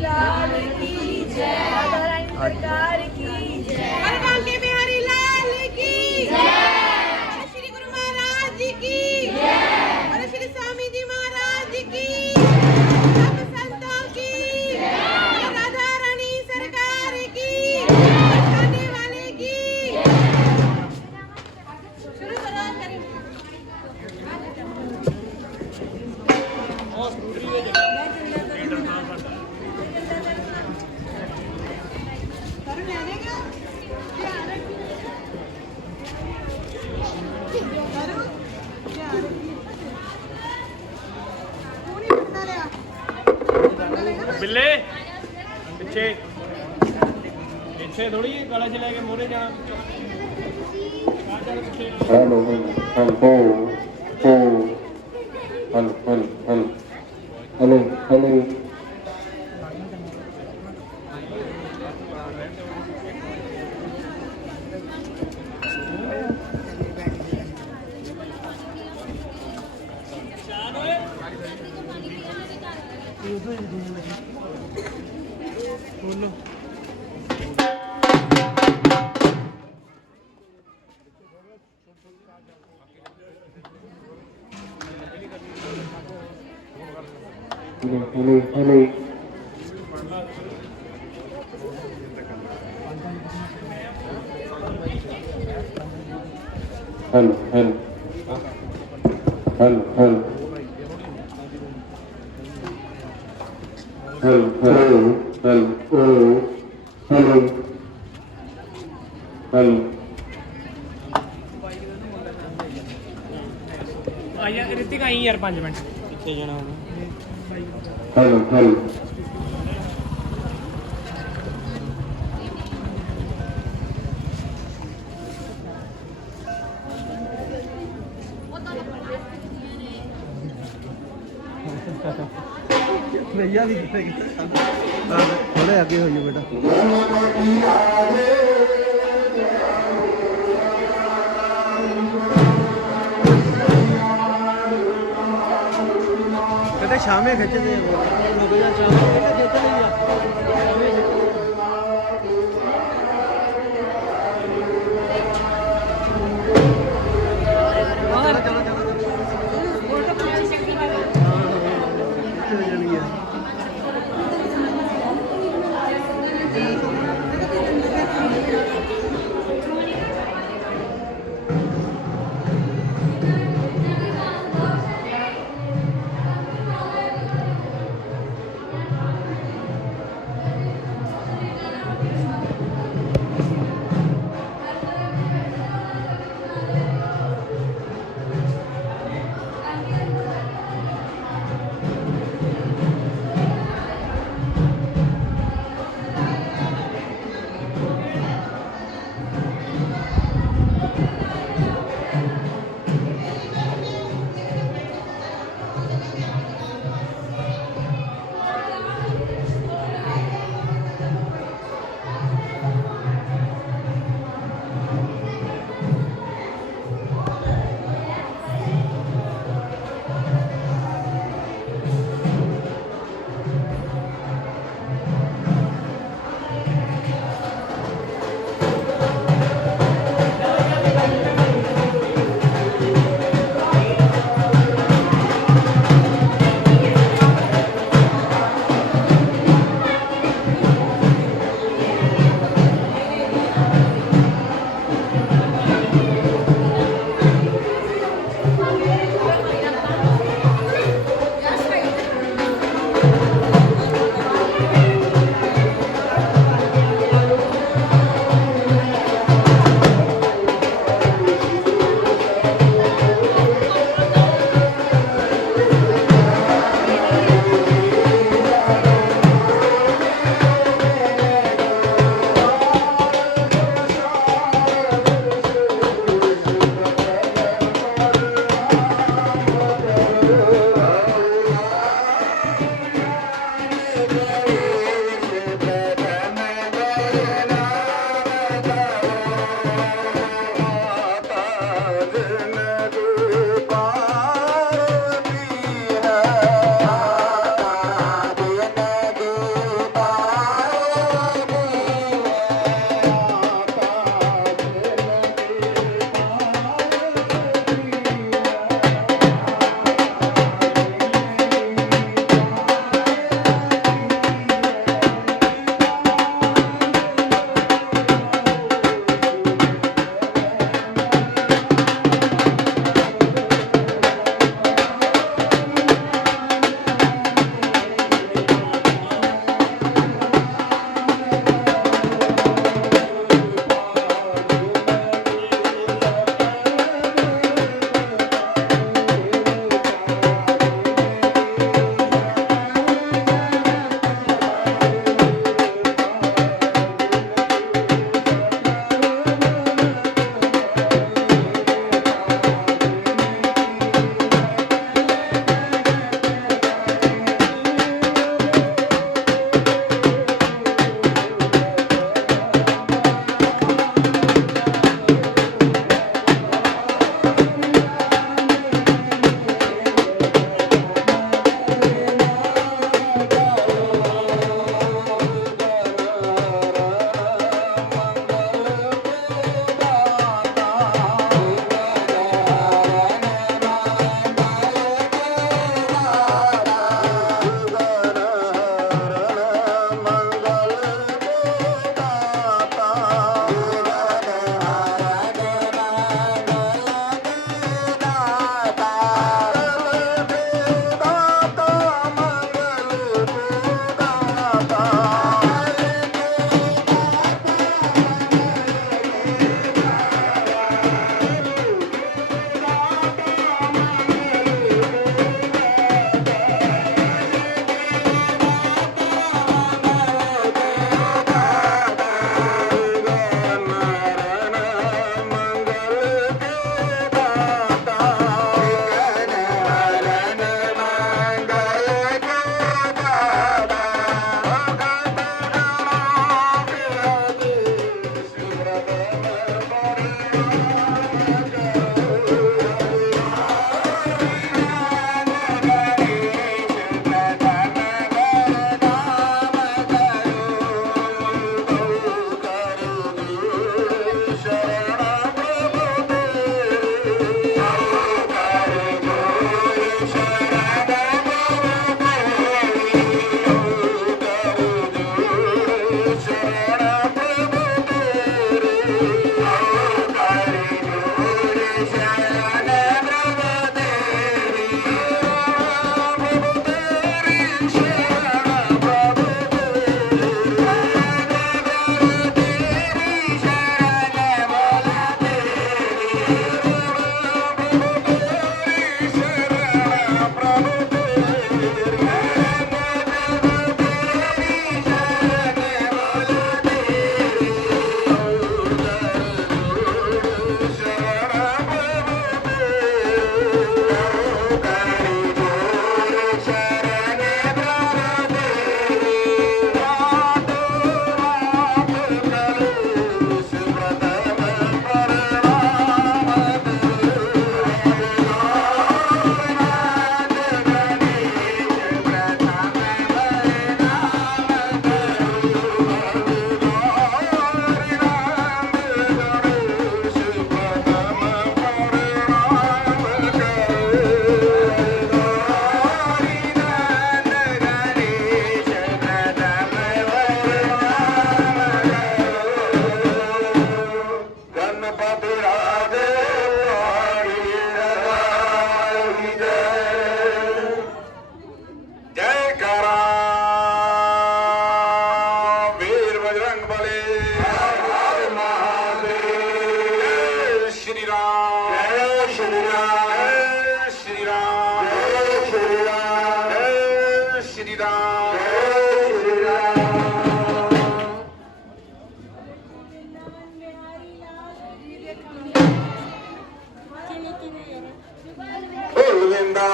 लाल की जय, राधा रानी सरकार की जय, बांके बिहारी लाल की जय, श्री गुरु महाराज जी की जय, श्री स्वामी जी महाराज की सब संतों की जय, राधा रानी सरकार की खाने वाले की शुरू करो करें। बिल्ले पिछे पिछे थोड़ी कलश लेके मोरे जाना hello hello hello hello hello hello hello hello hello hello hello hello hello hello hello hello आइया ऋतिक आई यार 5 मिनट पिछे जाना हेलो हेलो भैया भी थोड़े आगे हो जाओ बेटा कहते शामें खिंचते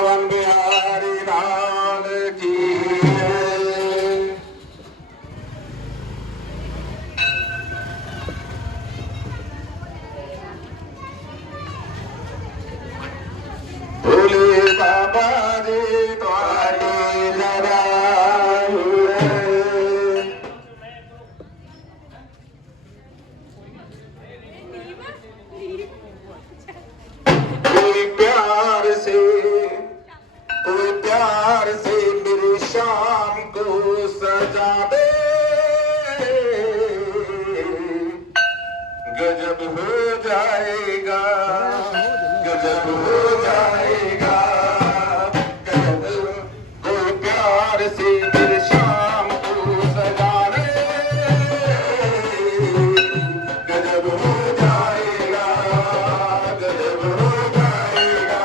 पवन बिहारी लाल की जय। भोले बाबा रे तुम्हारी लड़ाई है। कोई प्यार से मेरी शाम को सजा दे। गजब हो जाएगा, गजब हो जाएगा, गजब। कोई प्यार से मेरी शाम को सजा दे। गजब हो जाएगा, गजब हो जाएगा,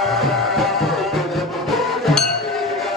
गजब हो जाएगा।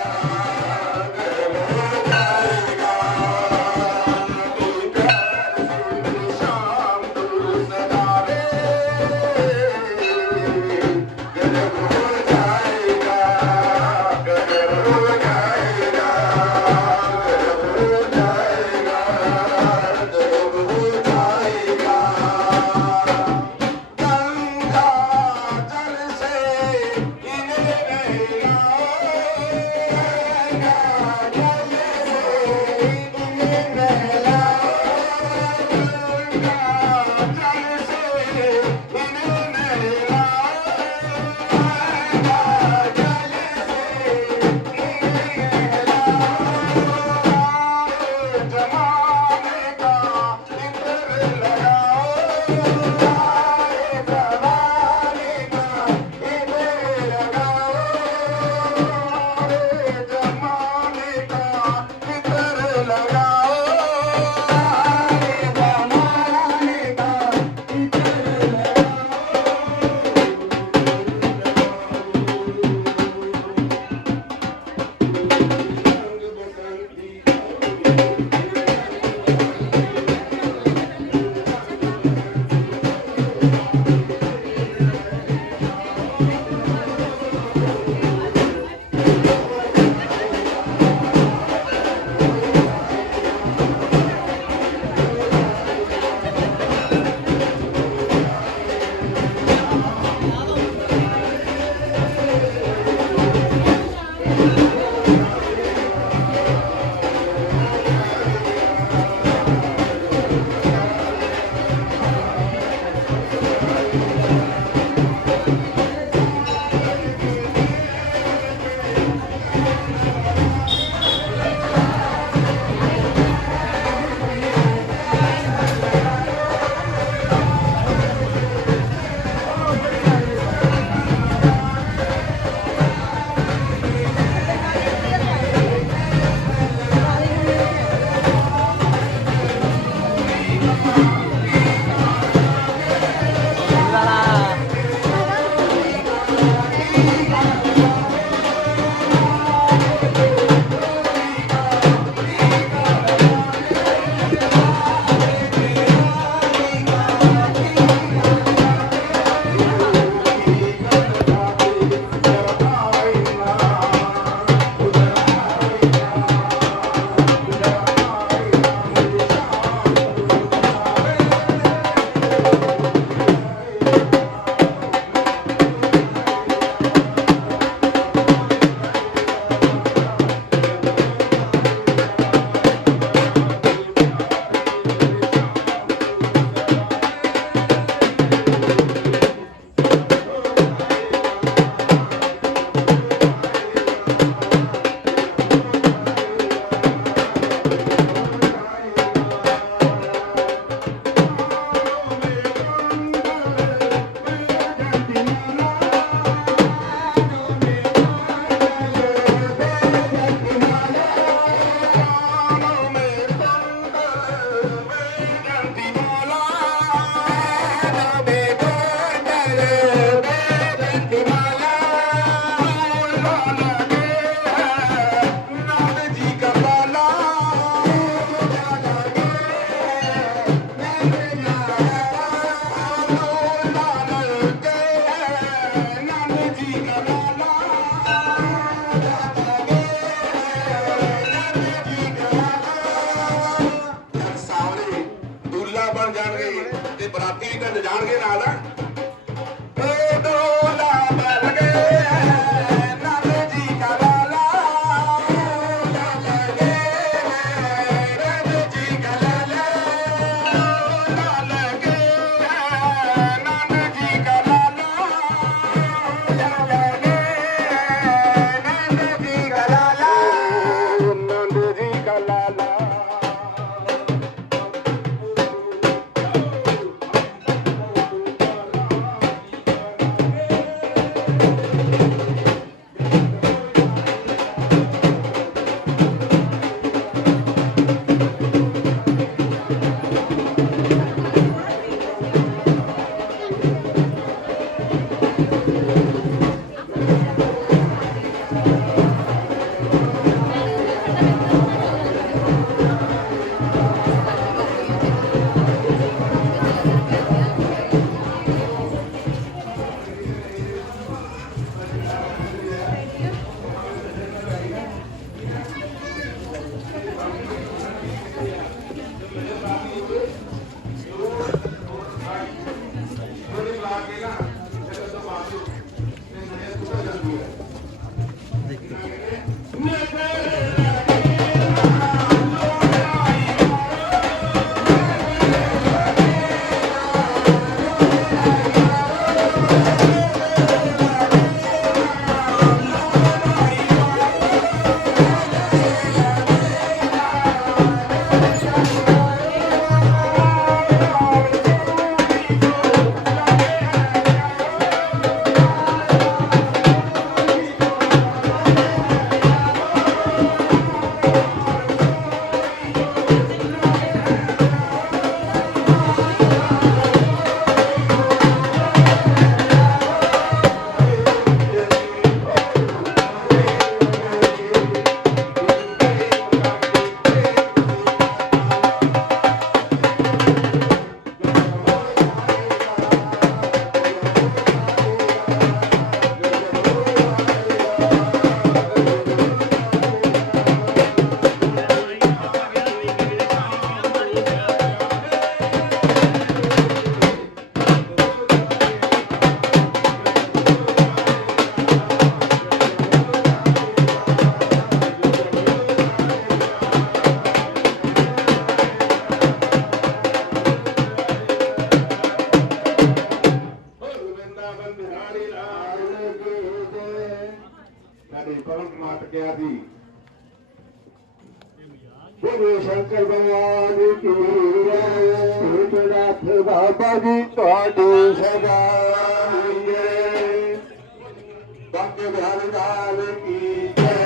फर्क मट गया थी। बोलो शंकर भगवान की जय। नाथ बाबा जी तुहाडी सदा बांके बिहारी लाल की जय।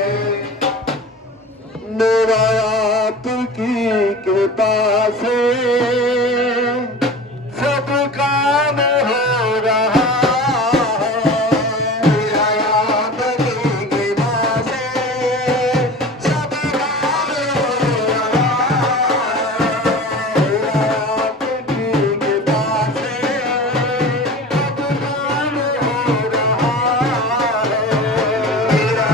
मेरा आपकी कृपा से सब काम हो रहा है। मेरा आपकी कृपा से सब काम हो रहा है। मेरा आपकी कृपा से सब काम हो रहा है। मेरा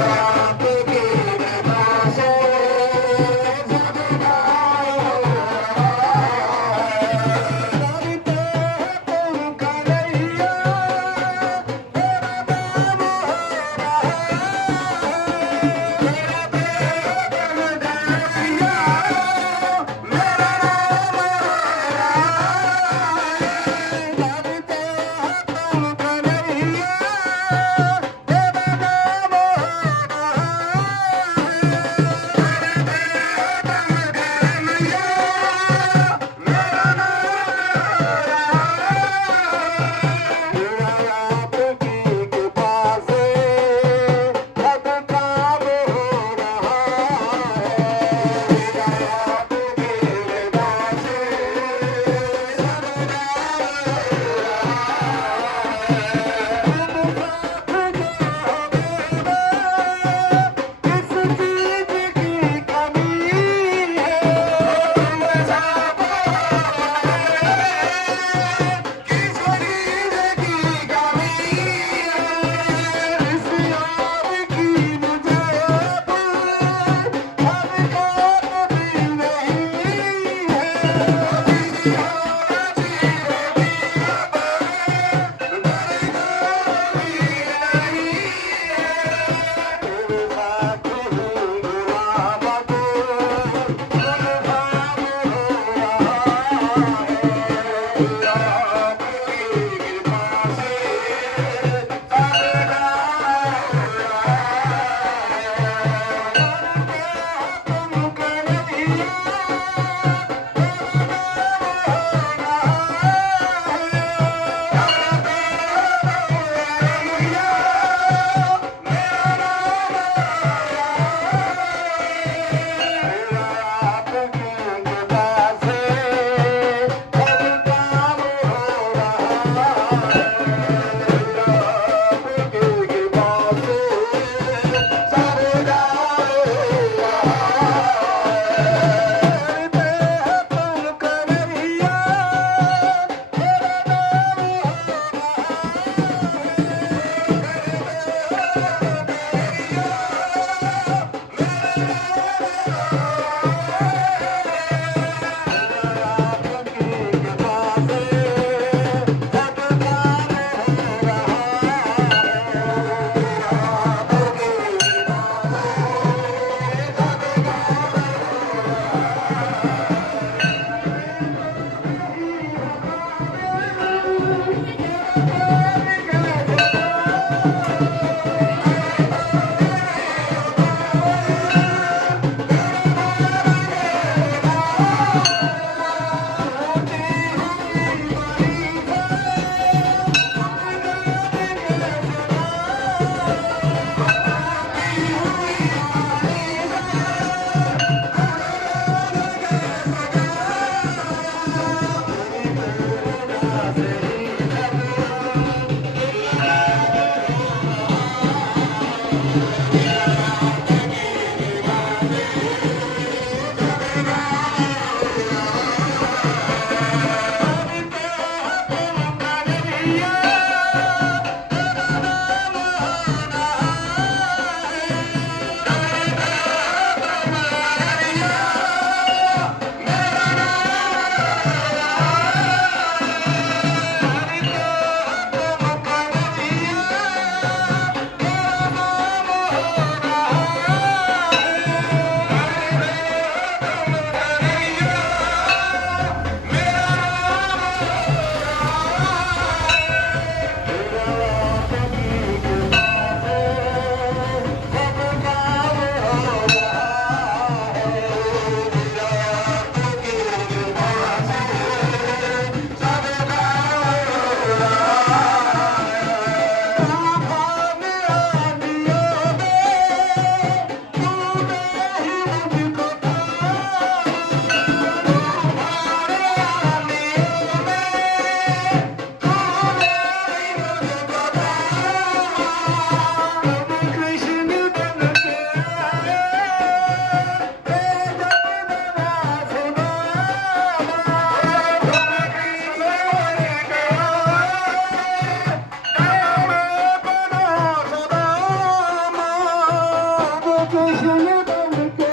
कृष्ण बन के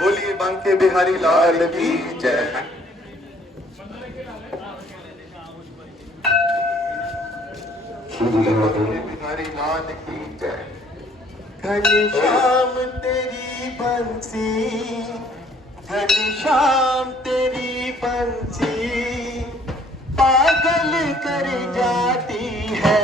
बोलिए बांके बिहारी लाल की जय। बिहारी लाल की जय। घनश्याम तेरी बंसी, घनश्याम तेरी बंसी पागल कर जाती है।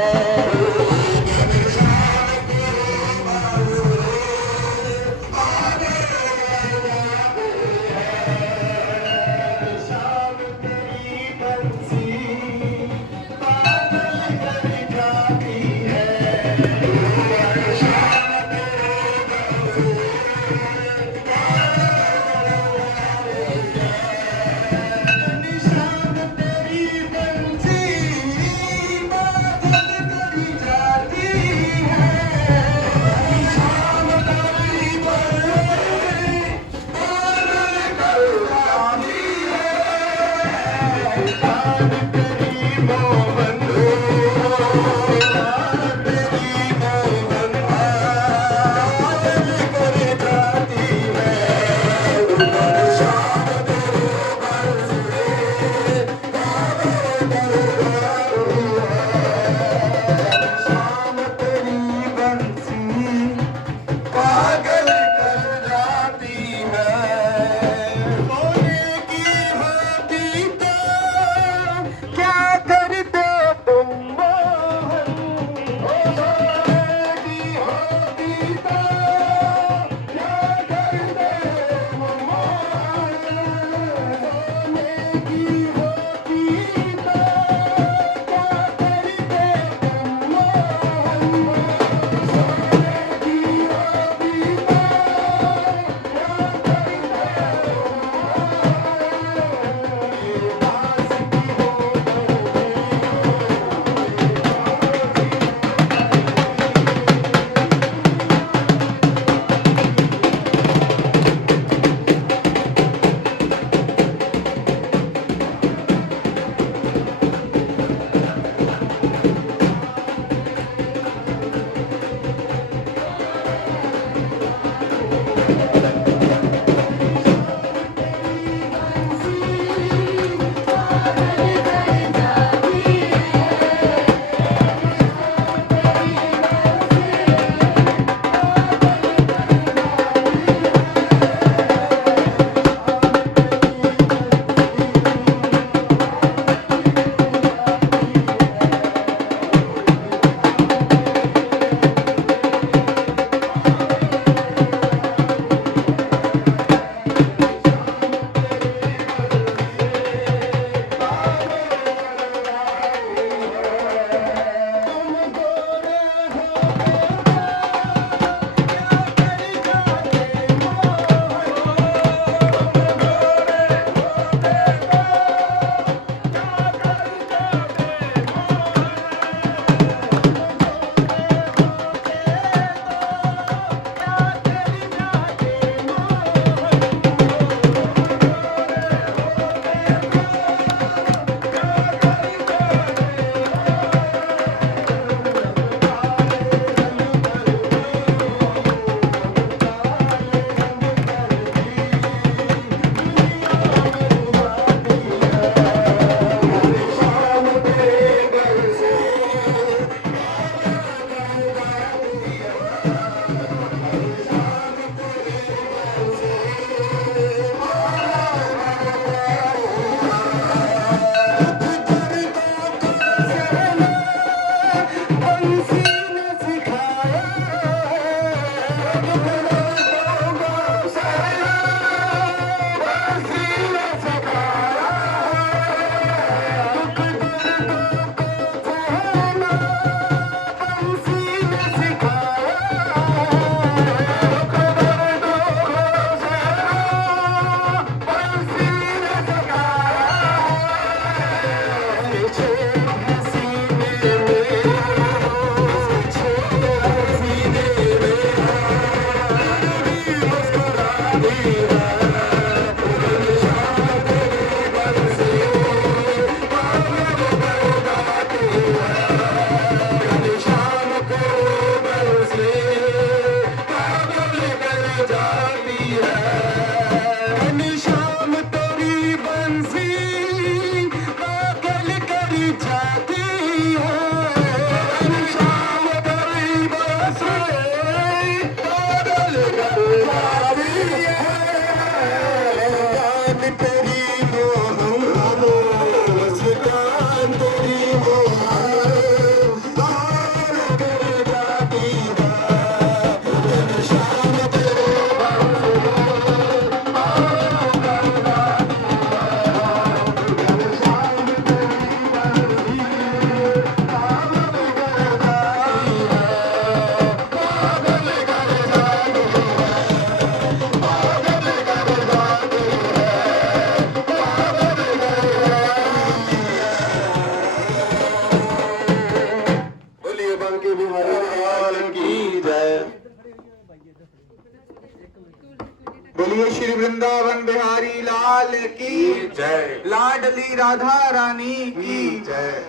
बोलिए श्री वृंदावन बिहारी लाल की जय। लाडली राधा रानी की जय।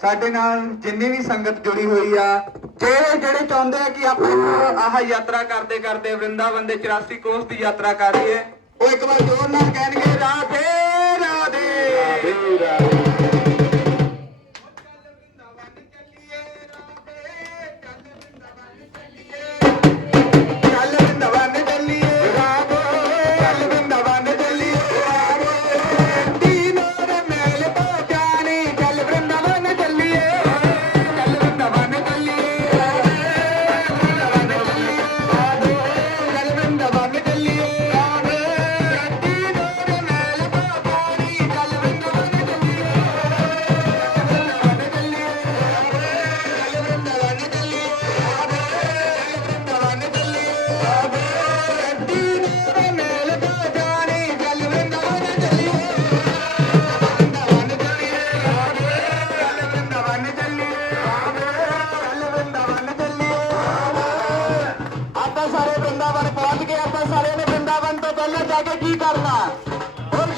ਸਾਡੇ ਨਾਲ ਜਿੰਨੀ ਵੀ ਸੰਗਤ ਜੁੜੀ ਹੋਈ ਆ ਜਿਹੜੇ ਚਾਹੁੰਦੇ ਆ ਕਿ ਆਪਾਂ ਆਹ ਯਾਤਰਾ ਕਰਦੇ ਕਰਦੇ ਵਰਿੰਦਾਵਨ ਦੇ 84 ਕੋਸ ਦੀ ਯਾਤਰਾ ਕਰੀਏ ਉਹ ਇੱਕ ਵਾਰ ਜ਼ੋਰ ਨਾਲ ਕਹਿਣਗੇ ਰਾਧੇ ਰਾਧੇ ਰਾਧੇ ਰਾਧੇ।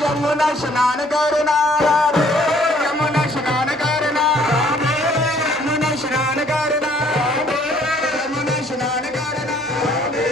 यमुना स्नान करना राधे यमुना स्नान करना राधे यमुना स्नान करना राधे यमुना स्नान करना राधे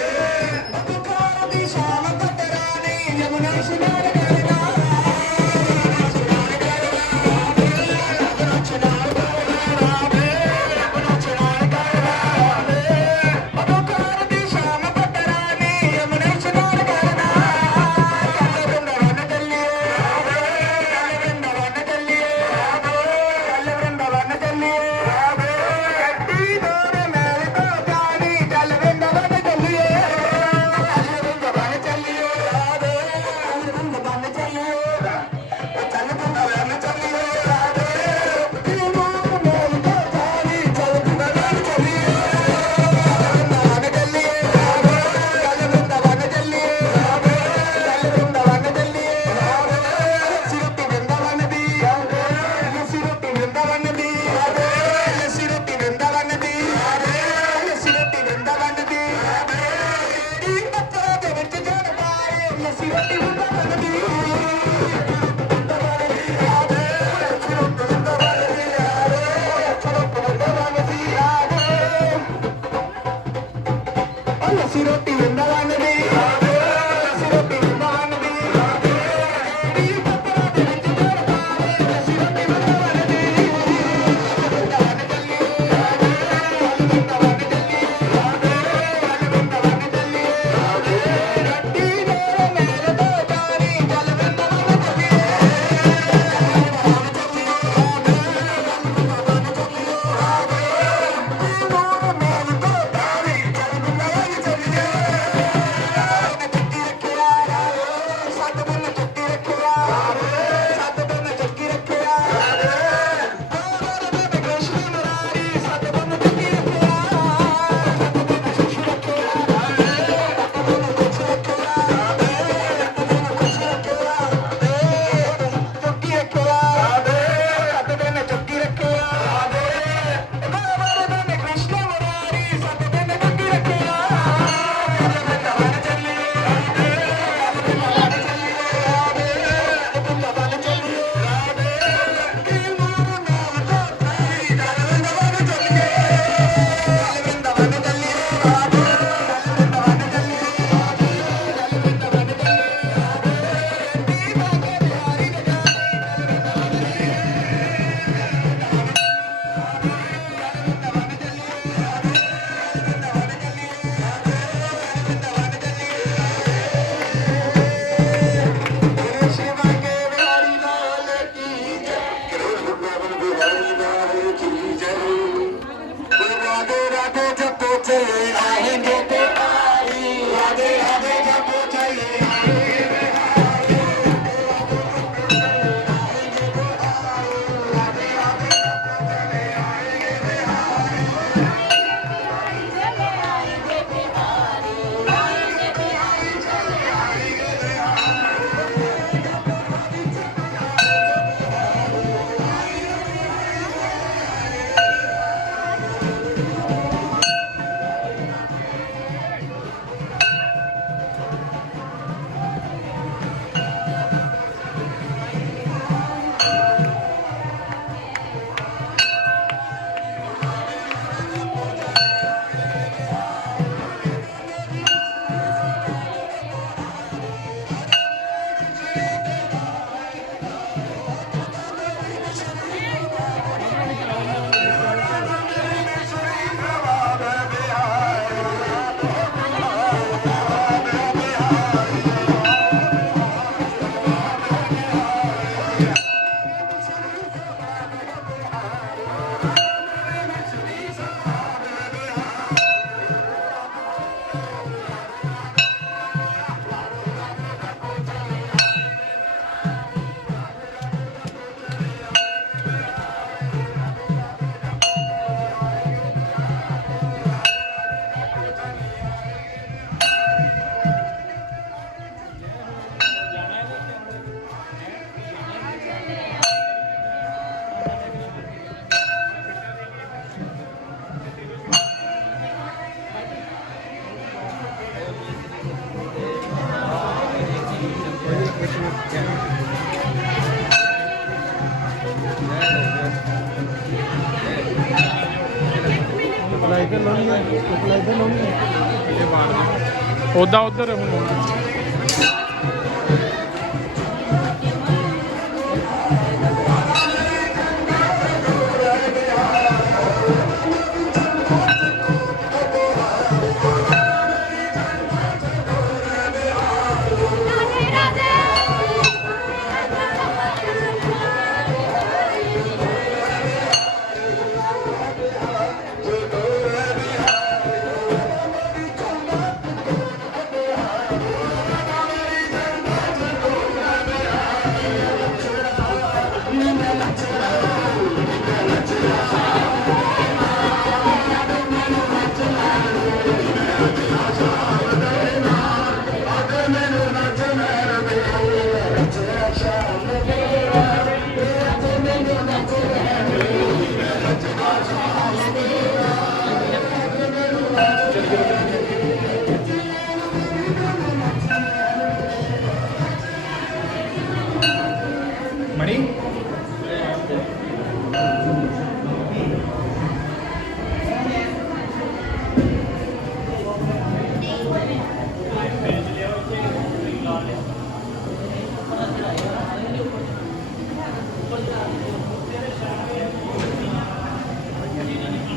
ਉਦਾਂ ਉਧਰ ਹੁਣ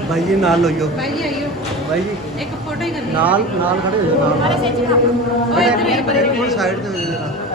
भाई जी नाल लोइयो भाई जी आइयो भाई जी एक फोटो ही करनी नाल नाल खड़े हो जाओ नाल ओए इधर ही पर एक मिनट साइड ते हो जाओ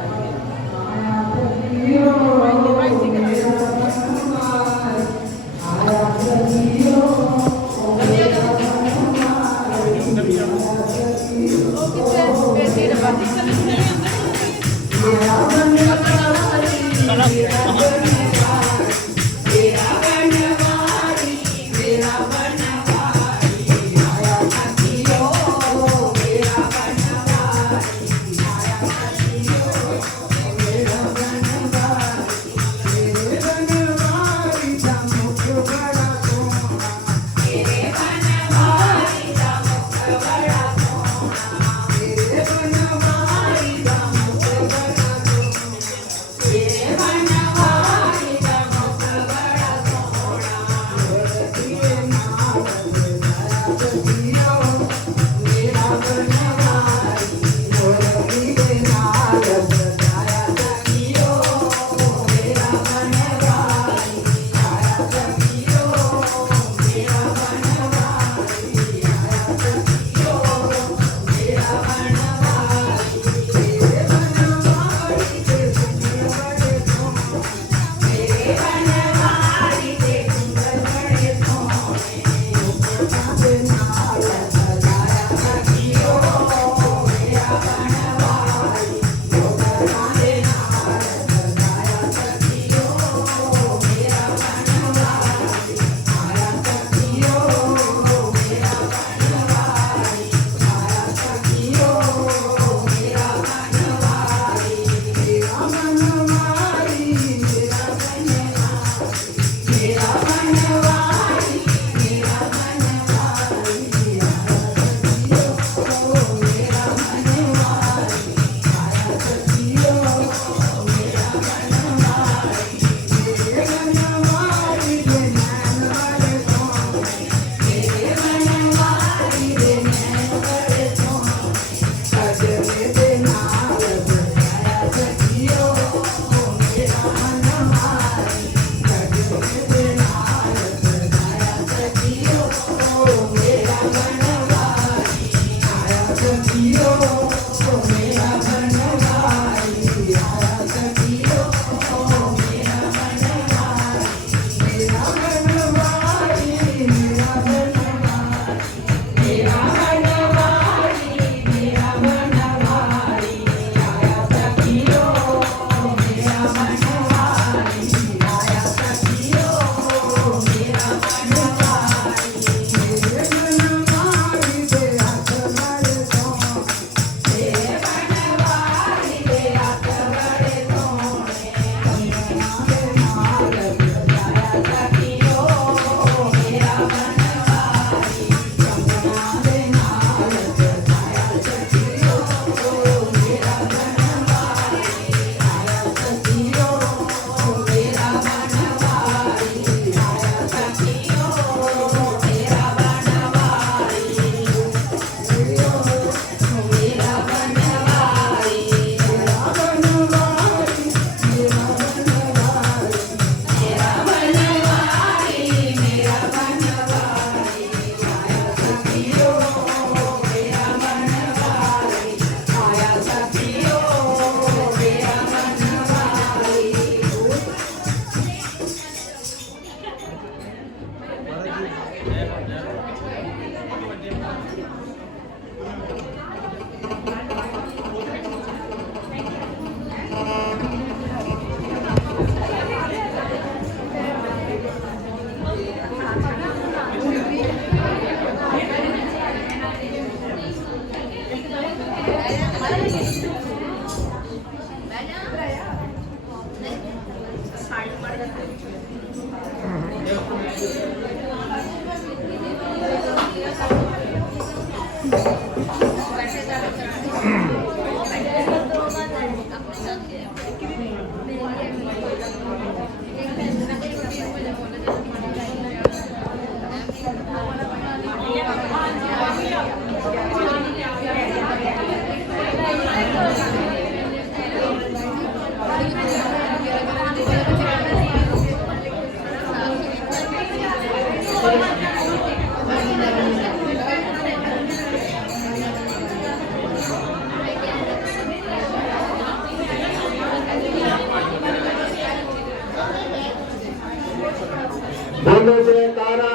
बोलो जयकारा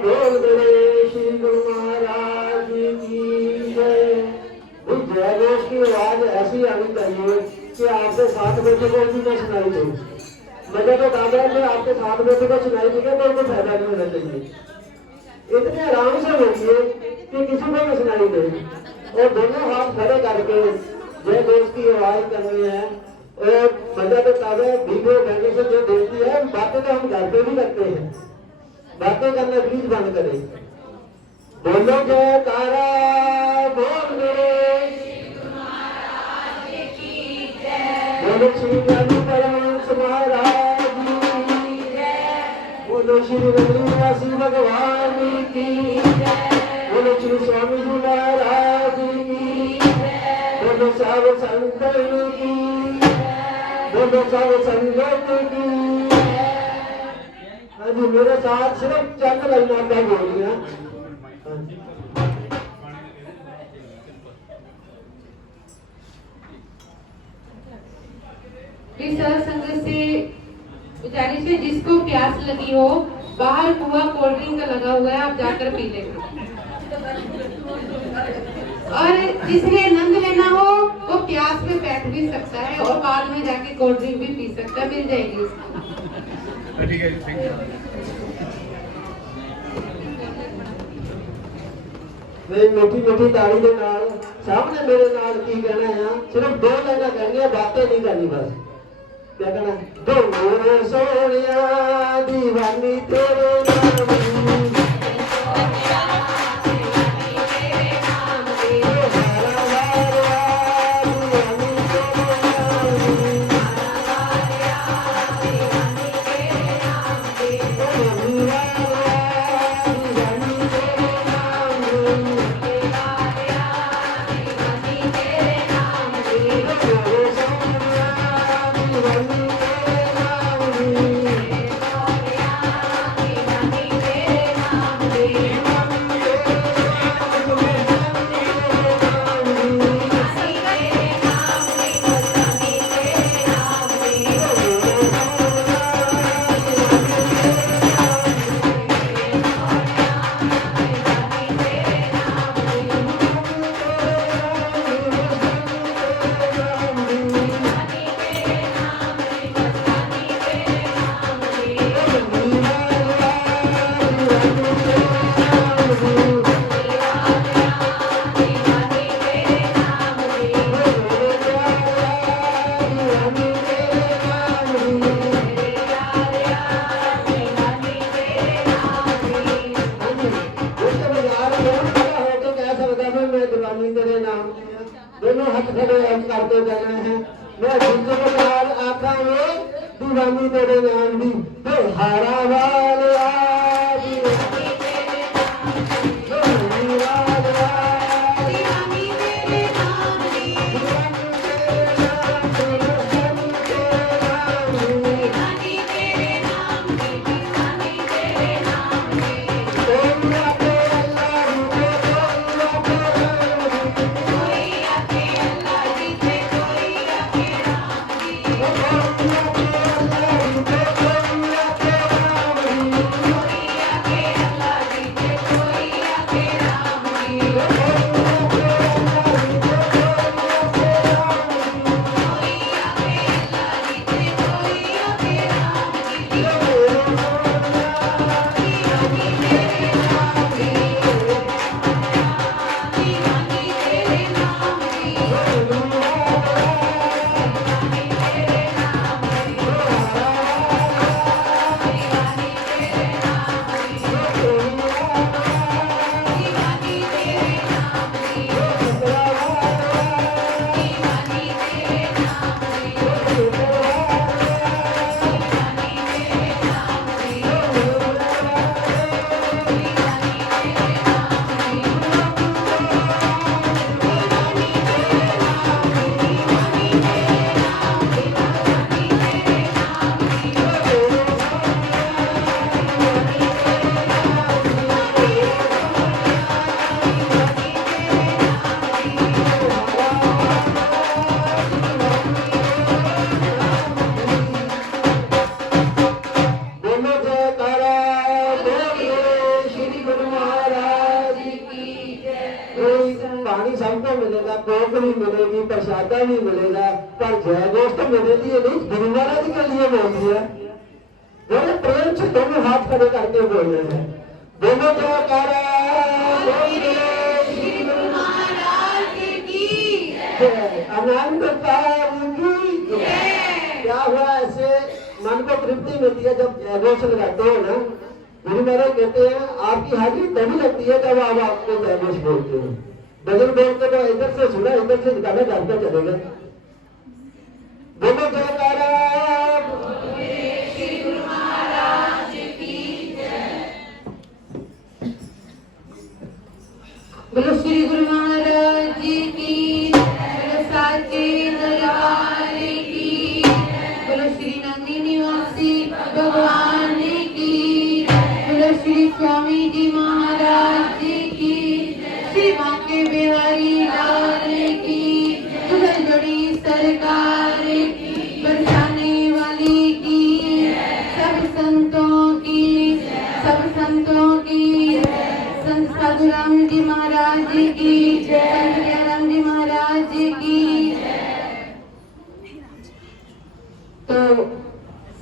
बोल बड़े श्री गुरु महाराज की जय। जय घोष की आवाज ऐसी आनी चाहिए कि आपके साथ बैठे को भी ना सुनाई दे। मजा तो दादा में आपके साथ बैठे को सुनाई देगा तो उनको फायदा नहीं होना चाहिए। इतने आराम से बोलिए कि किसी को भी सुनाई दे और दोनों हाथ खड़े करके जय घोष की आवाज करनी है। और मजा तो ताजा वीडियो कहने से जो देती है बातें तो हम घर पे भी करते हैं, बातें करना प्लीज बंद करें। बोलो जयकारा बोल बोलो श्री गुरु परमहंस महाराज की जय। बोलो श्री रघुनाथ भगवान की जय। बोलो श्री स्वामी जी महाराज की जय। बोलो सब संतन की बोलो सब संगत की। हाँ जी मेरे साथ सिर्फ चंद लाइना का बोलिया। इस संगत से गुजारिश है जिसको प्यास लगी हो बाहर कुआं कोल्ड ड्रिंक का लगा हुआ है, आप जाकर पी लेना। और जिसने आनंद लेना हो वो प्यास में बैठ भी सकता है और बाद में जाके कोल्ड ड्रिंक भी पी सकता है, मिल जाएगी उसको। ठीक है। मेरी मीठी मीठी ताड़ी के नाल सामने मेरे नाल की कहना है, सिर्फ दो लाइना कहनी है, बातें नहीं करनी। बस क्या कहना, दो सोनिया दीवानी तेरे नाम दोनों हाथ खड़े करते जाना है। मैं दूसरे को यार आखा में दीवानी तेरे नाम दी तो हारा वाले भी मिलेगी, प्रसादा भी मिलेगा, पर जय घोष तो मेरे लिए नहीं, गुरु महाराज के लिए बोलती है। बोले प्रेम से दोनों हाथ खड़े करके बोल रहे हैं, दोनों जयकारा श्री गुरु महाराज की जय, आनंद काल की जय। क्या हुआ, ऐसे मन को तृप्ति मिलती है जब जय घोष लगाते हो ना। गुरु महाराज कहते हैं आपकी हाजिरी तभी लगती है जब आप आपको जय घोष बोलते हो। भजन बोलते तो इधर से सुना, इधर से निकाला, जानते चले गए। दोनों जयकारा श्री गुरु महाराज की जय। बोलो श्री गुरु महाराज जी की, बोलो साचे दरबार की, बोलो श्री नंदी निवासी भगवान की, बोलो श्री स्वामी जी महाराज जी की, श्री बांके बिहारी लाल की, उधर जोड़ी सरकार की, बरसाने वाली की, सब संतों की, सब संतों की, संत साधुराम जी महाराज जी की, संत जयराम जी महाराज जी की। तो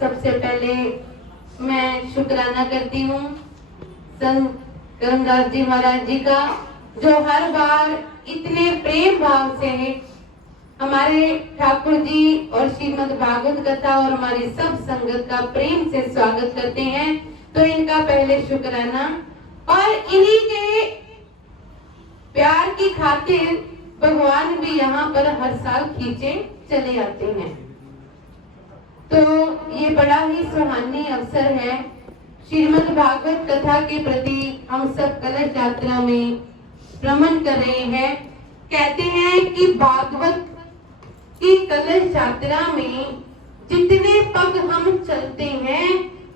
सबसे पहले मैं शुक्राना करती हूँ संत करमदास जी महाराज जी का, जो हर बार इतने प्रेम भाव से हमारे ठाकुर जी और श्रीमद् भागवत कथा और हमारी सब संगत का प्रेम से स्वागत करते हैं। तो इनका पहले शुक्राना, और इन्हीं के प्यार की खातिर भगवान भी यहाँ पर हर साल खींचे चले आते हैं। तो ये बड़ा ही सुहानी अवसर है। श्रीमद् भागवत कथा के प्रति हम सब कलश यात्रा में भ्रमण कर रहे हैं। कहते हैं कि भागवत की कलश यात्रा में जितने पग हम चलते हैं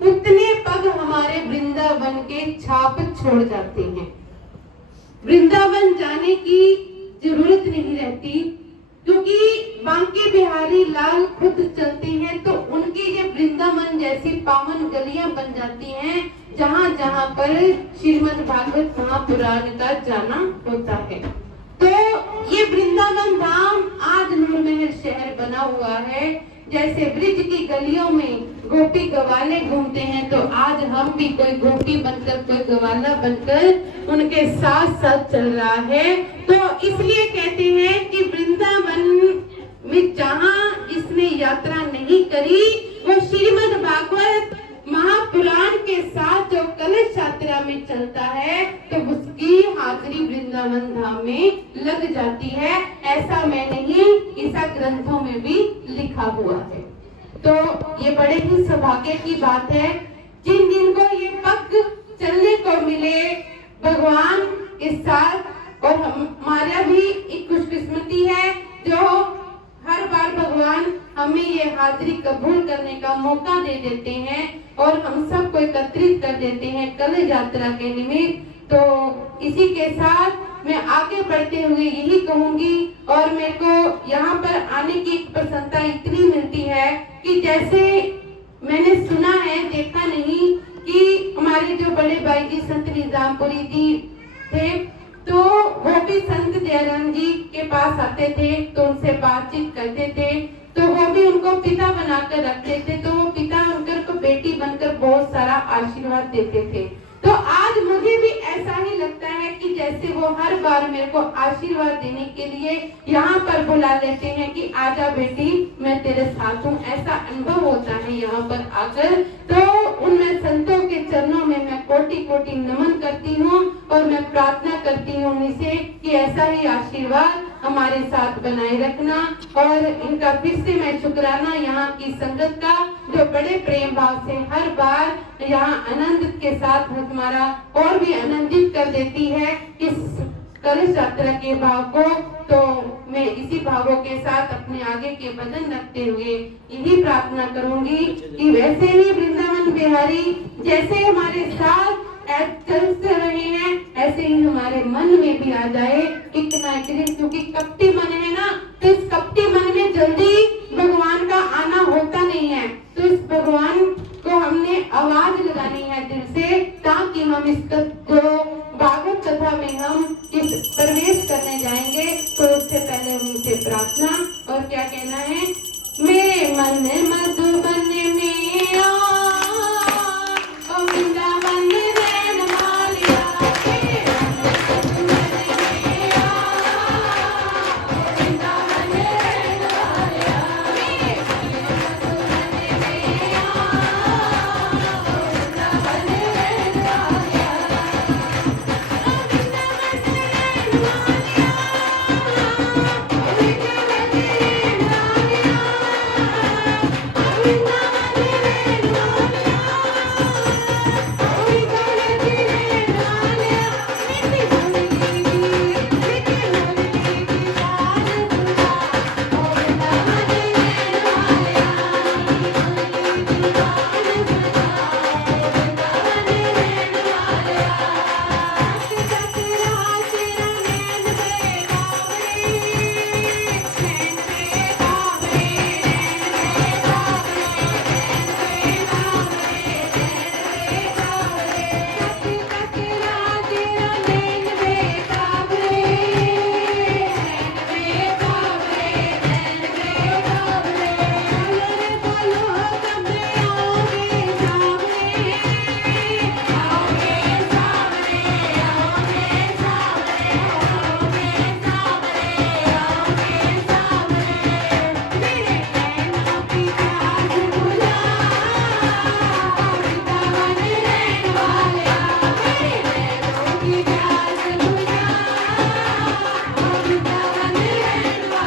उतने पग हमारे वृंदावन के छाप छोड़ जाते हैं। वृंदावन जाने की जरूरत नहीं रहती, क्योंकि बांके बिहारी लाल खुद चलते हैं तो उनकी ये वृंदावन जैसी पावन गलियां बन जाती हैं, जहां जहां पर श्रीमद् भागवत महापुराण का जाना होता है। तो ये वृंदावन धाम आज नूरमहल शहर बना हुआ है। जैसे ब्रिज की गलियों में गोपी गवाले घूमते हैं, तो आज हम भी कोई गोपी बनकर, कोई गवाला बनकर उनके साथ साथ चल रहा है। तो इसलिए कहते हैं कि वृंदावन में जहाँ जिसने यात्रा नहीं करी वो श्रीमद् भागवत महापुराण के साथ जो कलश यात्रा में चलता है तो उसकी हाजिरी वृंदावन धाम में लग जाती है। ऐसा मैं नहीं, ईसा ग्रंथों में भी लिखा हुआ है। तो ये बड़े ही सौभाग्य की बात है जिन जिनको ये पग चलने को मिले भगवान के साथ। और हमारा भी एक खुशकिस्मती है जो हर बार भगवान हमें ये हाजिरी कबूल करने का मौका दे देते हैं और हम सबको एकत्रित कर देते हैं कलश यात्रा के निमित्त। तो इसी के साथ मैं आगे बढ़ते हुए यही कहूंगी, और मेरे को यहाँ पर आने की प्रसन्नता इतनी मिलती है कि जैसे मैंने सुना है, देखा नहीं, कि हमारे जो बड़े भाई जी संत निजामपुरी जी थे तो वो भी संत जयराम जी के पास आते थे, तो उनसे बातचीत करते थे, तो वो भी उनको पिता बनाकर रखते थे, तो वो पिता बनकर को बेटी बनकर बहुत सारा आशीर्वाद देते थे। तो आज मुझे भी ऐसा ही लगता है कि जैसे वो हर बार मेरे को आशीर्वाद देने के लिए यहाँ पर बुला लेते हैं कि आजा बेटी मैं तेरे साथ हूँ, ऐसा अनुभव होता है यहाँ पर आकर। तो उनमें संतों के चरणों में मैं कोटि कोटि नमन करती हूँ और मैं प्रार्थना करती हूँ उनसे कि ऐसा ही आशीर्वाद हमारे साथ बनाए रखना। और इनका फिर से मैं शुक्राना यहाँ की संगत का, जो बड़े प्रेम भाव से हर बार यहाँ आनंद के साथ हमारा और भी आनंदित कर देती है इस कलश यात्रा के भाव को। तो मैं इसी भावों के साथ अपने आगे के भजन रखते हुए यही प्रार्थना करूंगी कि वैसे ही वृंदावन बिहारी जैसे हमारे साथ चलते रहे हैं ऐसे ही हमारे मन में भी आ जाए एक ना एक दिन, क्योंकि कपटी मन है ना, तो इस कपटी मन में जल्दी भगवान का आना होता नहीं है। तो इस भगवान को हमने आवाज लगानी है दिल से, ताकि हम इस जो भागवत कथा में हम इस प्रवेश करने जाएंगे तो उससे पहले हम प्रार्थना। और क्या कहना है? मेरे मन मधुबन में आ, ओ वृंदावन रैन वालिया, मेरे मन मधुबन में आ, ओ वृंदावन रैन वालिया, मेरे मन मधुबन में आ, ओ वृंदावन रैन वालिया, ओ वृंदावन रैन वालिया, ओ वृंदावन रैन वालिया,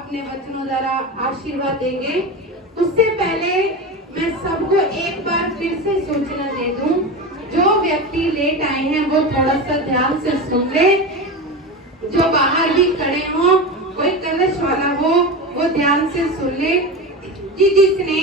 अपने वचनों द्वारा आशीर्वाद देंगे। उससे पहले मैं सबको एक बार फिर से सूचना दे दूं, जो व्यक्ति लेट आए हैं वो थोड़ा सा ध्यान से सुन ले। जो बाहर भी खड़े हो, कोई कलश वाला हो, वो ध्यान से सुन ले कि जिसने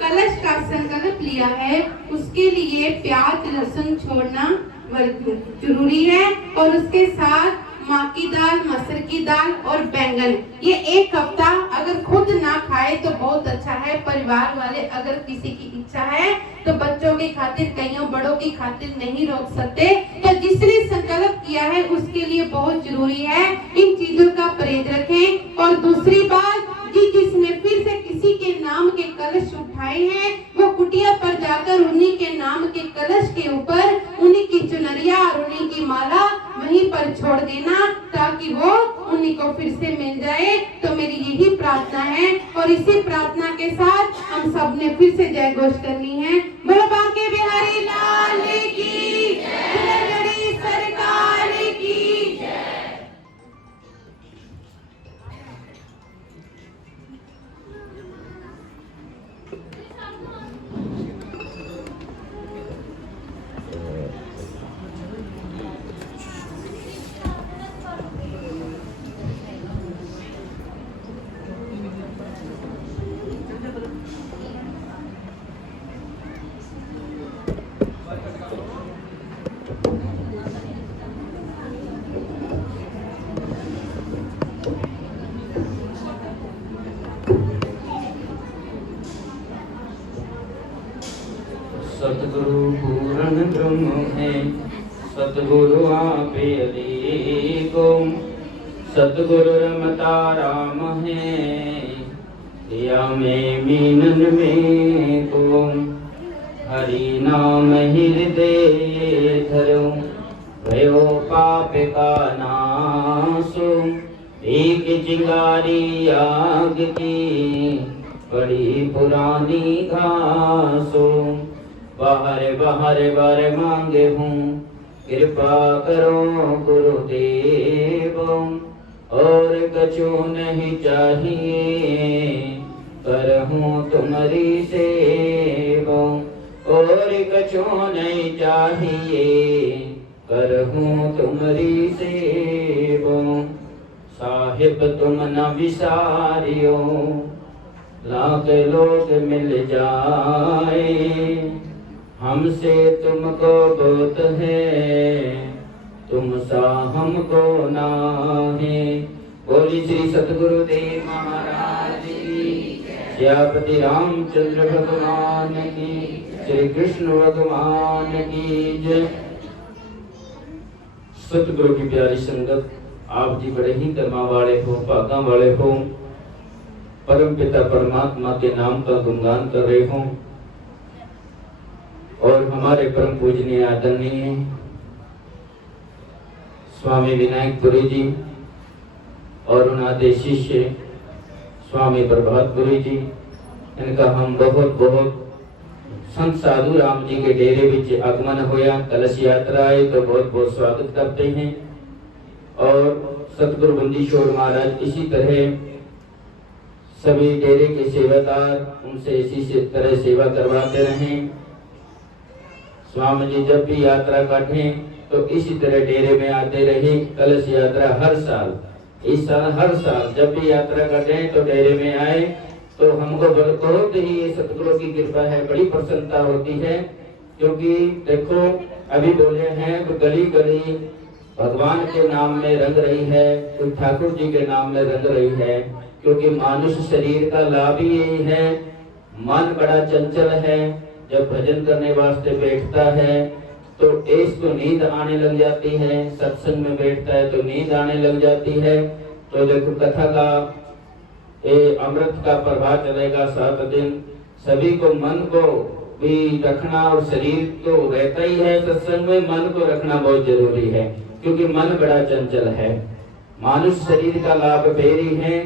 कलश का संकल्प लिया है उसके लिए प्याज लहसुन छोड़ना जरूरी है, और उसके साथ माँ की दाल, मसर की दाल और बैंगन, ये एक हफ्ता अगर खुद ना खाए तो बहुत अच्छा है। परिवार वाले अगर किसी की इच्छा है तो बच्चों की खातिर, कईयों बड़ों की खातिर नहीं रोक सकते, तो जिसने संकल्प किया है उसके लिए बहुत जरूरी है इन चीजों का परहेज रखें। और दूसरी बात कि जिसने फिर से किसी के नाम के कलश उठाए हैं वो कुटिया पर जाकर उन्हीं के नाम के कलश के ऊपर उन्हीं की चुनरिया और उन्हीं की माला वहीं पर छोड़ देना, ताकि वो उन्हीं को फिर से मिल जाए। तो मेरी यही प्रार्थना है, और इसी प्रार्थना के साथ हम सब ने फिर से जय घोष करनी है। बोलो बांके बिहारी लाल की जय, सरकार की जय। सतगुरु पूर्ण ब्रह्म है, सतगुरु आपे अनेको, सतगुरु रमता राम है, या में मीनन में को। हरि नाम हृदय धरो, भयो पाप का नासो। एक चिंगारी आग की, बड़ी पुरानी घासो। बाहर बाहर बार मांगे हूँ, कृपा करो गुरुदेव। और कछु नहीं चाहिए, करहूँ तुम्हारी सेवा। और कछु नहीं चाहिए, करहूँ तुम्हारी सेवा। साहिब तुम न विसारियो, लाख लोग मिल जाए। हमसे तुमको बहुत है, तुम सा हमको नाहे। बोली श्री सतगुरुदेव महाराज की, श्यापति रामचंद्र भगवान की, श्री कृष्ण भगवान की जय। सतगुरु की प्यारी संगत, आप जी बड़े ही कर्मा वाले हो, भागा वाले हो। परम पिता परमात्मा के नाम का गुणगान कर रहे हो, और हमारे परम पूजनीय आदरणीय स्वामी विनायक गुरु जी और उनके शिष्य स्वामी प्रभात गुरु जी, इनका हम बहुत बहुत संत साधु राम जी के डेरे विच आगमन होया, कलश यात्रा है, तो बहुत बहुत स्वागत करते हैं। और सतगुरु बंदीश्वर महाराज इसी तरह सभी डेरे के सेवादार उनसे इसी तरह सेवा करवाते रहें। स्वामी जी जब भी यात्रा काटें तो इसी तरह डेरे में आते रहे। कलश यात्रा हर साल, इस साल हर साल जब भी यात्रा काटें तो डेरे में आए, तो हमको बहुत ही सतगुरु की कृपा है, बड़ी प्रसन्नता होती है। क्योंकि देखो अभी बोले हैं तो गली गली भगवान के नाम में रंग रही है, कोई ठाकुर जी के नाम में रंग रही है। क्योंकि मानुष शरीर का लाभ ही यही है, मन बड़ा चंचल है। जब भजन करने वास्ते बैठता है तो इसको नींद आने लग जाती है, सत्संग में बैठता है तो नींद आने लग जाती है। तो देखो कथा का अमृत का प्रभाव चलेगा 7 दिन। सभी को मन को भी रखना, और शरीर तो रहता ही है सत्संग में, मन को रखना बहुत जरूरी है। क्योंकि मन बड़ा चंचल है। मानुष शरीर का लाभ बेरी है।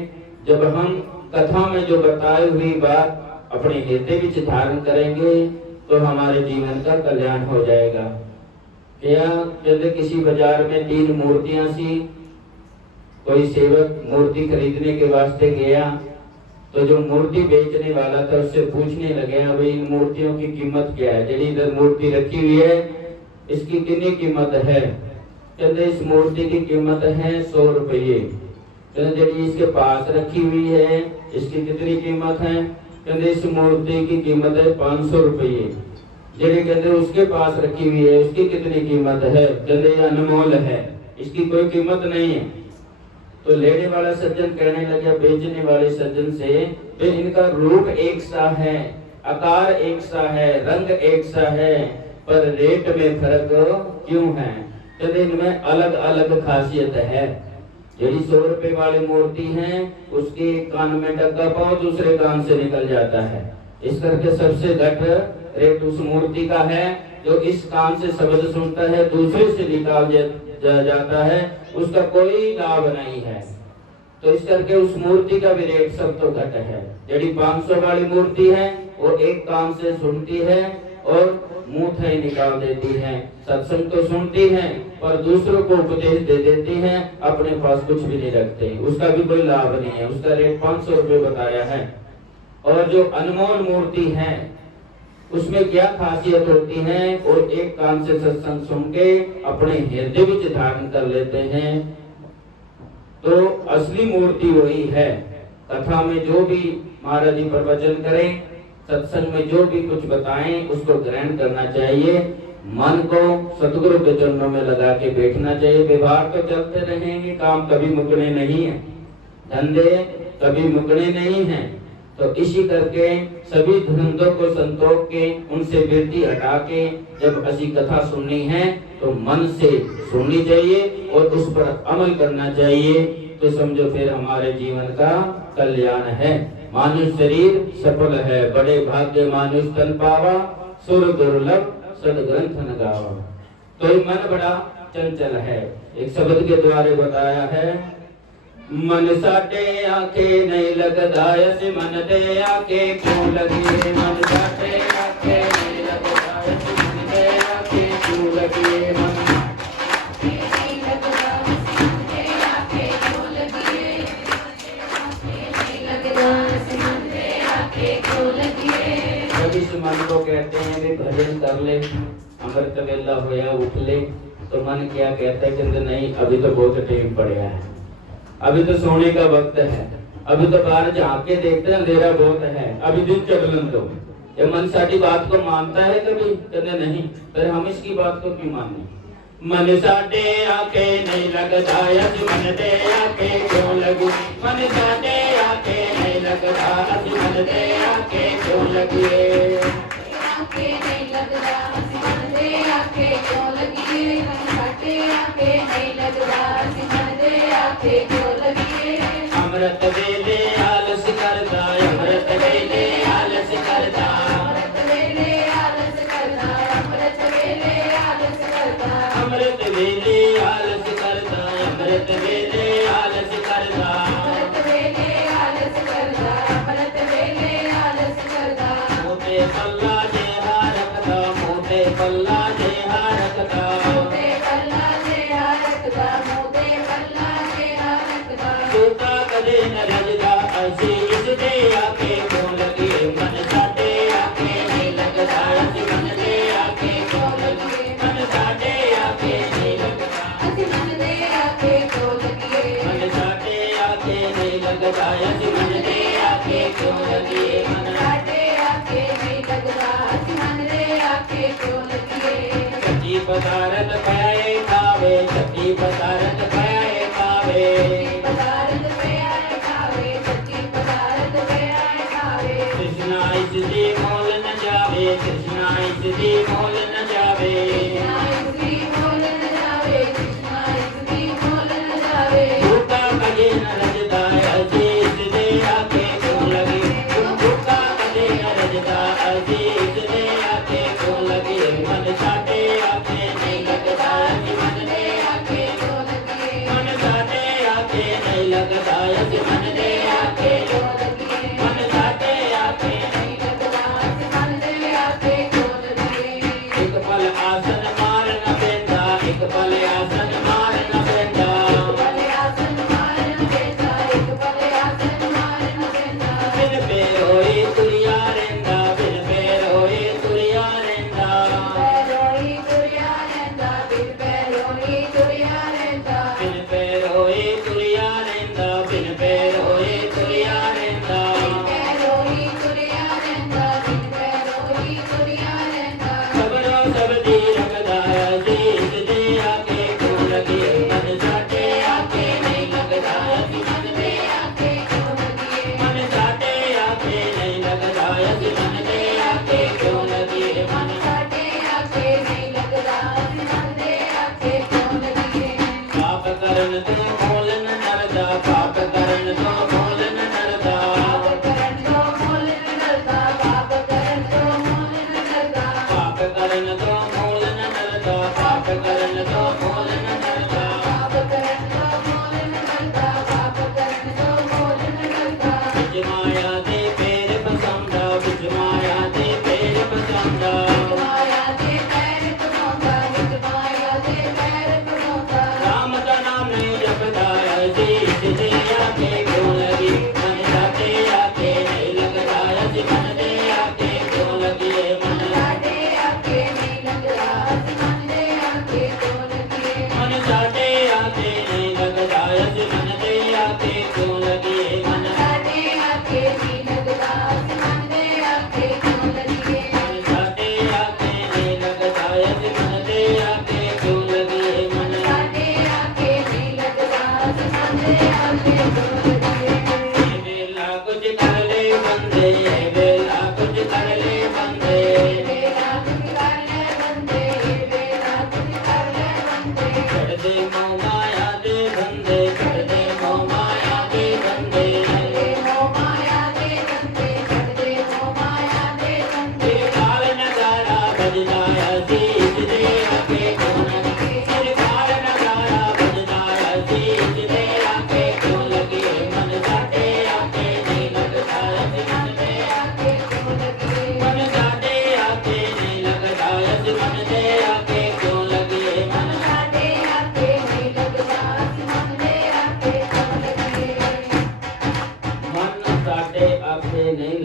जब हम कथा में जो बताई हुई बात अपने हृदय में धारण करेंगे तो हमारे जीवन का कल्याण हो जाएगा। क्या जब किसी बाजार में 3 मूर्तियां सी, कोई सेवक मूर्ति खरीदने के वास्ते गया तो जो मूर्ति बेचने वाला था उससे पूछने लगे भाई इन मूर्तियों की कीमत क्या है, जड़ी इधर मूर्ति रखी हुई है इसकी कितनी कीमत है? कहते इस मूर्ति की कीमत है 100 रुपये। कहते जड़ी इसके पास रखी हुई है इसकी कितनी कीमत है? कहते इस मूर्ति की कीमत है 500 रुपये। जड़ी कहते उसके पास रखी हुई है उसकी कितनी कीमत है? कहते अनमोल है, इसकी कोई कीमत नहीं है। तो लेने वाला सज्जन कहने लगा बेचने वाले सज्जन से, इनका रूप एक सा है, आकार एक सा है, रंग एक सा है, पर रेट में फर्क क्यों है? कहते इनमें अलग अलग खासियत है। यदि 100 रुपए वाली मूर्ति है उसके कान में डग्गा पाओ दूसरे कान से निकल जाता है, इस करके सबसे घट रेट उस मूर्ति का है जो इस कान से शब्द सुनता है दूसरे से निकाल जाता है, उसका कोई लाभ नहीं है। तो इस करके उस मूर्ति का भी रेट सब तो घट है। यदि 500 वाली मूर्ति है वो एक कान से सुनती है और मुंह थे निकाल देती है, सत्संग तो सुनती है पर दूसरों को उपदेश दे देती है, अपने पास कुछ भी नहीं रखते, उसका भी कोई लाभ नहीं है। उसका रेट 500 रुपये बताया है। और जो अनमोल मूर्ति है उसमें क्या खासियत होती है? और एक कान से सत्संग सुन के अपने हृदय में धारण कर लेते हैं। तो असली मूर्ति वही है। कथा में जो भी महाराज जी प्रवचन करें, सत्संग में जो भी कुछ बताएं उसको ग्रहण करना चाहिए, मन को सतगुरु के चरणों में लगा के बैठना चाहिए। व्यवहार तो चलते रहेंगे, काम कभी मुकने नहीं है, धंधे कभी मुकने नहीं है। तो इसी करके सभी धुंधों को संतोष के उनसे वृत्ति हटा के जब ऐसी कथा सुननी है तो मन से सुननी चाहिए और उस पर अमल करना चाहिए, तो समझो फिर हमारे जीवन का कल्याण है। मानुष शरीर सफल है, बड़े भाग्य मानुष तन पावा, सुर दुर्लभ सदग्रंथ न गावा। तो मन बड़ा चंचल है। एक शब्द के द्वारा बताया है, मन साटे आंखें नहीं लगदा ऐसे मन दे आंखें क्यों लगी, मन साटे आंखें नहीं लगदा ऐसे मन दे आंखें क्यों लगी, मन नहीं लगदा ऐसे मन दे आंखें क्यों लगी, नहीं लगदा ऐसे मन दे आंखें क्यों लगी। जब इस मन को कहते हैं भी भजन कर ले, अमृत वेला होया उठ ले, तो मन क्या कहता है कि नहीं अभी तो बहुत टाइम पड़ा है, अभी तो सोने का वक्त है, अभी तो बाहर झांक के देखते हैं अंधेरा बहुत है, अभी दिन चढ़लन दो। ये मन साडी बात को मानता है कभी? कहते नहीं, पर हम इसकी बात को क्यों माने? मन साडे आंखें नहीं लगदा अज मन दे आंखें क्यों लगी, मन साडे आंखें नहीं लगदा अज मन दे आंखें क्यों लगी, आंखें नहीं लगदा अज मन दे आंखें क्यों लगी, मन साडे आंखें नहीं लगदा अज मन दे आंखें क्यों लगी। अमृत वेले आलस करदा, अमृत वेले आलस करदा, अमृत वेले आलस करदा, अमृत वेले आलस करदा, अमृत वेले आलस करदा, अमृत वेले आलस करदा, अमृत वेले आलस करदा, अमृत वेले आलस करदा। मोटे पल्ला जे हारकदा, मोटे पल्ला जे हारकदा, मोटे पल्ला जे हारकदा, मोटे पल्ला जे हारकदा। सूता कदे न रजदा ऐसी इसदे आके क्यों लगी, मन साडे आके नहीं लगदा ऐसी मन दे आके क्यों लगी, मन साडे आके नहीं लगदा ऐसी मन दे आके क्यों लगी, मन साडे आके नहीं लगदा ऐसी मन दे आके क्यों लगी, मन साडे आके नहीं लगदा ऐसी मन दे आके क्यों लगी। सच्ची पदारत पाए खावे, सच्ची पदारत पाए खावे, पदारत पाए खावे, सच्ची पदारत पाए खावे। कृष्णा इसदी मोल न जावे, कृष्णा इसदी मोल न जावे, कृष्णा इसदी मोल न जावे, कृष्णा इसदी मोल न जावे। भूखा कजे न रजदा अजी इसदे आके क्यों लगी, भूखा कजे न रजदा अजी इसदे आके क्यों लगी, मन साडे आके नहीं लगदा अजी मन दे आके क्यों लगी,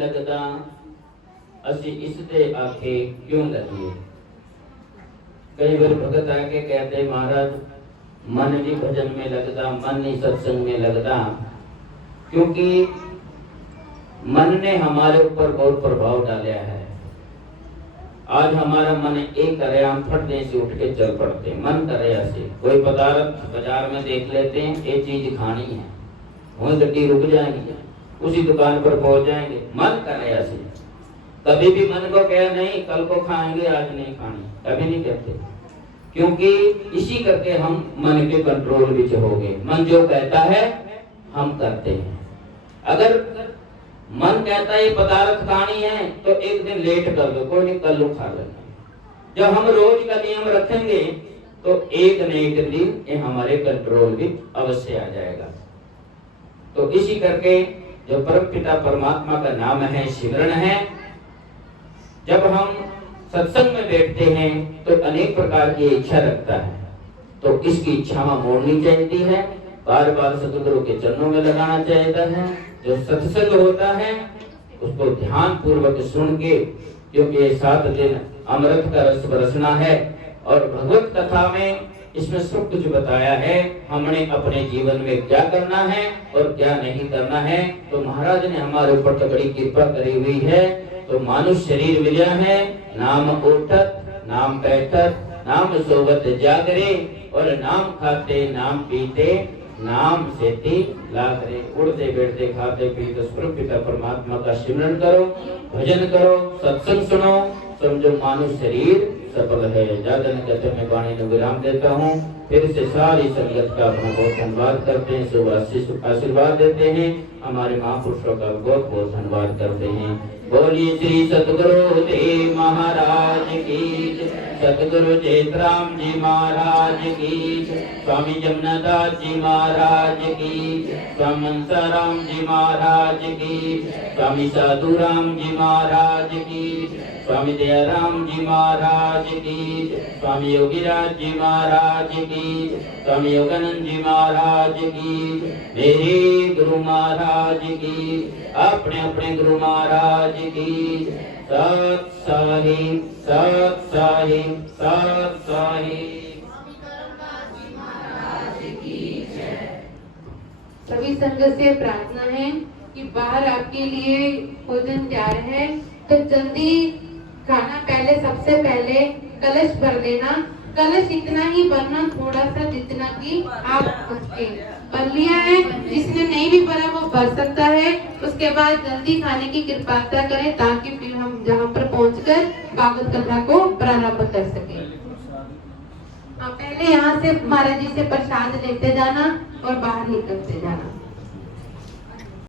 लगता असी इसते आखे क्यों लगिए। कई बार भगत आके कहते महाराज मन भी भजन में लगता, मन नहीं सत्संग में लगता, क्योंकि मन ने हमारे ऊपर बहुत प्रभाव डाला है। आज हमारा मन एक करे, हम फटने से उठ के चल पड़ते, मन करे ऐसे। कोई पदार्थ बाजार में देख लेते हैं, ये चीज खानी है, वहीं गड्डी रुक जाएंगे, उसी दुकान पर पहुंच जाएंगे, मन करे ऐसे। कभी भी मन को कहा नहीं कल को खाएंगे आज नहीं खानी, कभी नहीं कहते, क्योंकि इसी करके हम मन के कंट्रोल विच हो गए। मन जो कहता है हम करते हैं। अगर मन कहता है ये पदार्थ खानी है तो एक दिन लेट कर दो, कोई नहीं कल खा लेंगे। जब हम रोज का नियम रखेंगे तो एक न एक दिन ये हमारे कंट्रोल भी अवश्य आ जाएगा। तो इसी करके जो परम पिता परमात्मा का नाम है, सिमरन है, जब हम सत्संग में बैठते हैं तो अनेक प्रकार की इच्छा रखता है, तो इसकी इच्छा मोड़नी चाहिए है, बार बार सतगुरु के चरणों में लगाना चाहिए है। जो सत्संग होता है उसको ध्यान पूर्वक सुन के, क्योंकि ये 7 दिन अमृत का रस बरसना है और भगवत कथा में इसमें सब कुछ बताया है। हमने अपने जीवन में क्या करना है और क्या नहीं करना है। तो महाराज ने हमारे ऊपर तो बड़ी कृपा करी हुई है। तो मानुष शरीर मिला है, नाम उठत नाम बैठत नाम सोवत जागरे, और नाम खाते नाम पीते नाम सेती लागरे। उड़ते बैठते खाते पीते स्वरूप पिता परमात्मा का सिमरन करो, भजन करो, सत्संग सुनो, समझो मानुष शरीर सफल है। ज्यादा न कहते मैं वाणी में विराम देता हूँ। फिर से सारी संगत का अपना बहुत धन्यवाद करते हैं, शुभ आशीर्वाद देते हैं, हमारे महापुरुषों का बहुत बहुत धन्यवाद करते हैं। बोलिए श्री सतगुरु देव महाराज की, सतगुरु जयराम जी महाराज की, स्वामी जमुनादास जी महाराज की, स्वामी मनसाराम जी महाराज की, स्वामी साधुराम जी महाराज की, स्वामी दयाराम जी महाराज की, स्वामी योगीराज जी महाराज की, स्वामी योगानंद जी महाराज की, मेरे गुरु महाराज की, अपने अपने गुरु महाराज की। सत साहिब सत साहिब सत साहिब। सभी संगत से प्रार्थना है कि बाहर आपके लिए भोजन तैयार है, तो जल्दी खाना पहले सबसे पहले कलश भर लेना। कलश इतना ही भरना, थोड़ा सा जितना कि आप भर लिया है। जिसने नहीं भी भरा वो भर सकता है। उसके बाद जल्दी खाने की कृपा करें ताकि फिर हम जहाँ पर पहुँचकर भागवत कथा को प्रारंभ कर सके। पहले यहाँ से महाराज जी से प्रसाद लेते जाना और बाहर निकलते जाना।